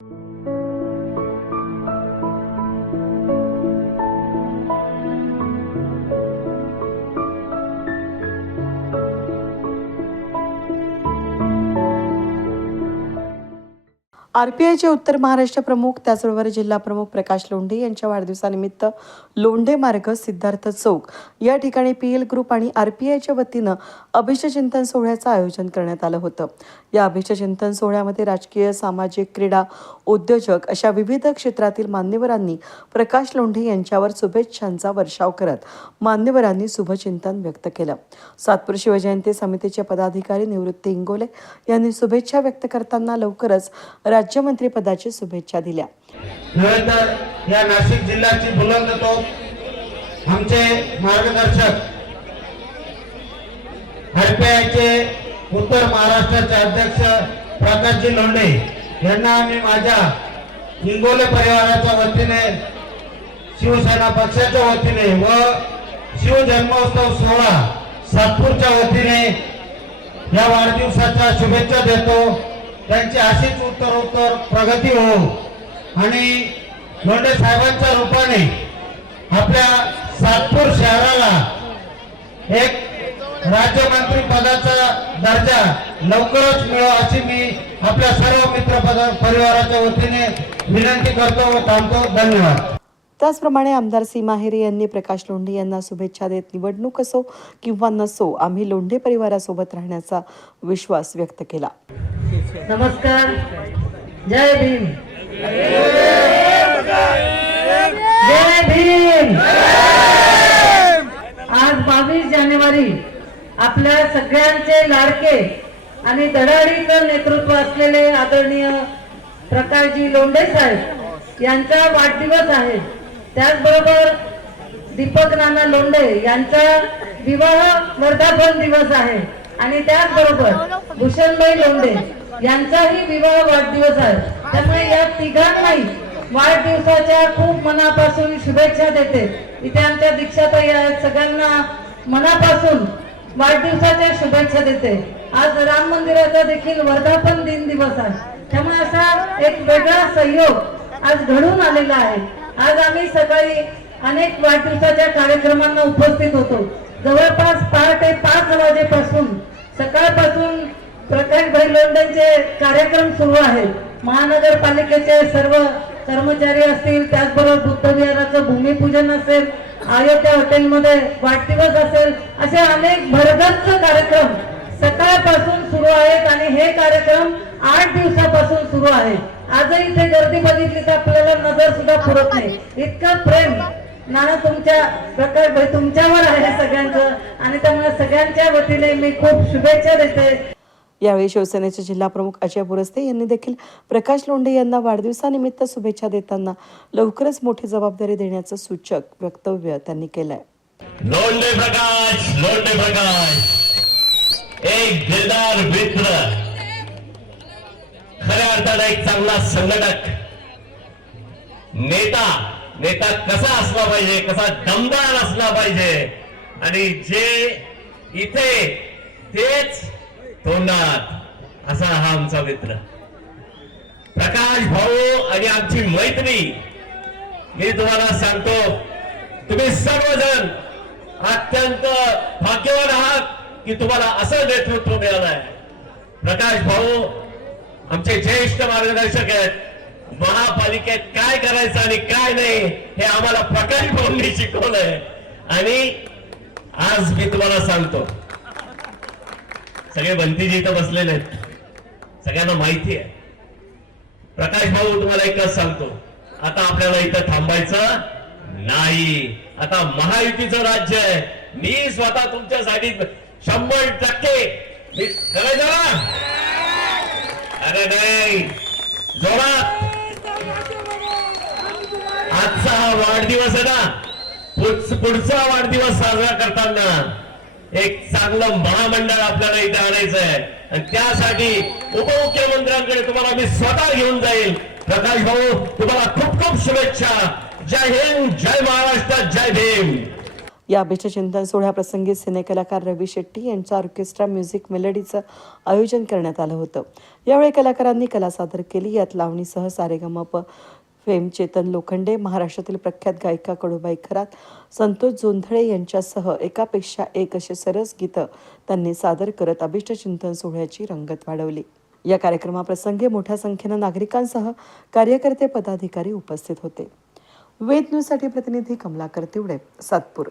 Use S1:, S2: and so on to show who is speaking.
S1: you आरपीआयचे उत्तर महाराष्ट्र प्रमुख त्याचबरोबर जिल्हा प्रमुख प्रकाश लोंढे यांच्या वाढदिवसानिमित्त लोंढे मार्ग सिद्धार्थ चौक. या ठिकाणी पी एल ग्रुप आणि आरपीआयच्या वतीनं अभिष्टचिंतन सोहळ्याचं आयोजन करण्यात आलं होतं. या अभिष्टचिंतन सोहळ्यामध्ये राजकीय सामाजिक क्रीडा उद्योजक अशा विविध क्षेत्रातील मान्यवरांनी प्रकाश लोंढे यांच्यावर शुभेच्छांचा वर्षाव करत मान्यवरांनी शुभचिंतन व्यक्त केलं. सातपूर शिवजयंती समितीचे पदाधिकारी निवृत्ती इंगोले यांनी शुभेच्छा व्यक्त करताना लवकरच राज्यमंत्रीपदाची शुभेच्छा दिल्या.
S2: नव्हे तर या नाशिक जिल्ह्याची बुलंद तोफ आमचे मार्गदर्शक आरपीआयचे उत्तर महाराष्ट्राचे अध्यक्ष प्रकाशजी लोंढे यांना आम्ही माझ्या हिंगोले परिवाराच्या वतीने शिवसेना पक्षाच्या वतीने व शिवजन्मोत्सव सोहळा सातपूरच्या वतीने या वाढदिवसाच्या शुभेच्छा देतो. त्यांची अशीच उत्तरोत्तर प्रगती हो आणि लोंढे साहेबांच्या रूपाने आपल्या सातपूर शहराला एक राज्यमंत्री पदाचा दर्जा लवकरच मिळो अशी मी आपल्या सर्व मित्र परिवाराच्या वतीने विनंती करतो व थांबतो. धन्यवाद.
S1: त्याचप्रमाणे आमदार सीमा हेरे यांनी प्रकाश लोंढे यांना शुभेच्छा देत निवडणूक असो किंवा नसो आम्ही लोंढे परिवारासोबत राहण्याचा विश्वास व्यक्त केला.
S3: नमस्कार. जय भीम. जय भीम. आज बावीस जानेवारी आपल्या सगळ्यांचे लाडके आणि धडाडीच नेतृत्व असलेले आदरणीय प्रकाशजी लोंढे साहेब यांचा वाढदिवस आहे. त्याचबरोबर दीपक नाना लोंढे यांचा विवाह वर्धापन दिवस आहे. आणि त्याचबरोबर भूषणबाई लोंढे यांचाही विवाह वाढदिवस आहे. त्यामुळे या तिघांनाही वाढदिवसाच्या खूप मनापासून शुभेच्छा देते. इथे आमच्या दीक्षाताई आहेत. सगळ्यांना मनापासून वाढदिवसाच्या शुभेच्छा देते. आज राम मंदिराचा देखील वर्धापन दिन दिवस आहे. त्यामुळे असा एक वेगळा सहयोग आज घडून आलेला आहे. आज आम्ही सकाळी अनेक वाढदिवसाच्या कार्यक्रमांना उपस्थित होतो. जवळपास पहाटे पाच वाजेपासून सकाळपासून लोंढ्यांचे कार्यक्रम सुरू आहेत महानगरपालिकेचे सर्व कर्मचारी असतील त्याचबरोबर बुद्धविहाराचं भूमिपूजन असेल अयोध्या हॉटेलमध्ये वाढदिवस असेल असे अनेक भरगच्च कार्यक्रम सकाळपासून सुरू आहेत आणि हे कार्यक्रम आठ दिवसापासून सुरू आहे. आजही इथे गर्दी बघितली तर आपल्याला नजर सुद्धा पुरत नाही. इतकं प्रेम. नाना तुमच्या प्रकार भाई तुमच्यावर आहे सगळ्यांचं आणि त्यामुळे सगळ्यांच्या वतीने मी खूप शुभेच्छा देते.
S1: यावेळी शिवसेनेचे जिल्हा प्रमुख अजय बुरस्ते यांनी देखील प्रकाश लोंढे यांना वाढदिवसानिमित्त शुभेच्छा देताना लवकरच मोठी जबाबदारी देण्याचं सूचक वक्तव्य त्यांनी केलंय.
S4: लोंढे प्रकाश लोंढे प्रकाश. एक दिलदार मित्र. खऱ्या अर्थानं एक चांगला संघटक. नेता नेता कसा असला पाहिजे कसा दमदार असला पाहिजे आणि जे इथे तेच तोंडात असा हा आमचा मित्र. प्रकाश भाऊ आणि आमची मैत्री. मी तुम्हाला सांगतो तुम्ही सर्वजण अत्यंत भाग्यवान आहात की तुम्हाला असं नेतृत्व मिळालं आहे. प्रकाश भाऊ आमचे ज्येष्ठ मार्गदर्शक आहेत. महापालिकेत काय करायचं आणि काय नाही हे आम्हाला प्रकाश भाऊंनी शिकवलंय. आणि आज मी तुम्हाला सांगतो सगळे बंतीजी इथं बसलेले आहेत सगळ्यांना माहिती आहे. प्रकाश भाऊ तुम्हाला एकच सांगतो. आता आपल्याला इथं थांबायचं नाही. आता महायुतीचं राज्य आहे. मी स्वतः तुमच्यासाठी शंभर टक्के मी अरे नाही. जोरात. आजचा हा वाढदिवस आहे ना पुढ- पुढचा वाढदिवस साजरा करताना एक चांगलं महामंडळ आपल्याला इथे आणायचं आहे. आणि त्यासाठी उपमुख्यमंत्र्यांकडे तुम्हाला मी स्वतः घेऊन जाईल. प्रकाश भाऊ तुम्हाला खूप खूप शुभेच्छा. जय हिंद जय महाराष्ट्र जय भीम.
S1: या अभिष्टचिंतन सोहळ्याप्रसंगी सिनेकलाकार रवी शेट्टी यांच्या ऑर्केस्ट्रा म्युझिक मेलडीचं आयोजन करण्यात आलं होतं. यावेळी कलाकारांनी कला सादर केली यात लावणीसह सारेगमप फेम चेतन लोखंडे महाराष्ट्रातील प्रख्यात गायिका कडूबाई खरात संतोष जोंधळे यांच्यासह एकापेक्षा एक असे सरस गीतं त्यांनी सादर करत अभिष्टचिंतन सोहळ्याची रंगत वाढवली. या कार्यक्रमाप्रसंगी मोठ्या संख्येनं नागरिकांसह कार्यकर्ते पदाधिकारी उपस्थित होते. वेद न्यूजसाठी प्रतिनिधी कमलाकर तिवडे सातपूर.